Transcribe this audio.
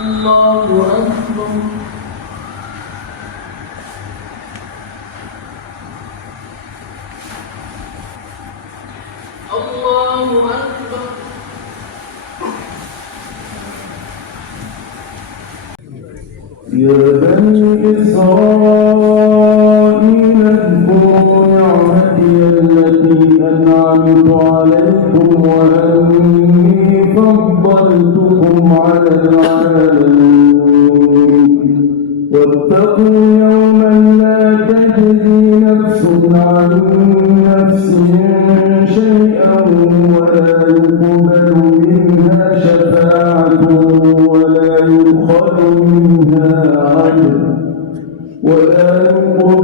الله أكبر. الله أكبر. يا بني إسرائيل اذكروا نعمتي التي أنعمت عليكم وأني فضلتكم على العالمين واتقوا يوما لا تجزي نفس عن نفس شيئا ولا يقبل منها شفاعة ولا يؤخذ منها عدل ولا يقبل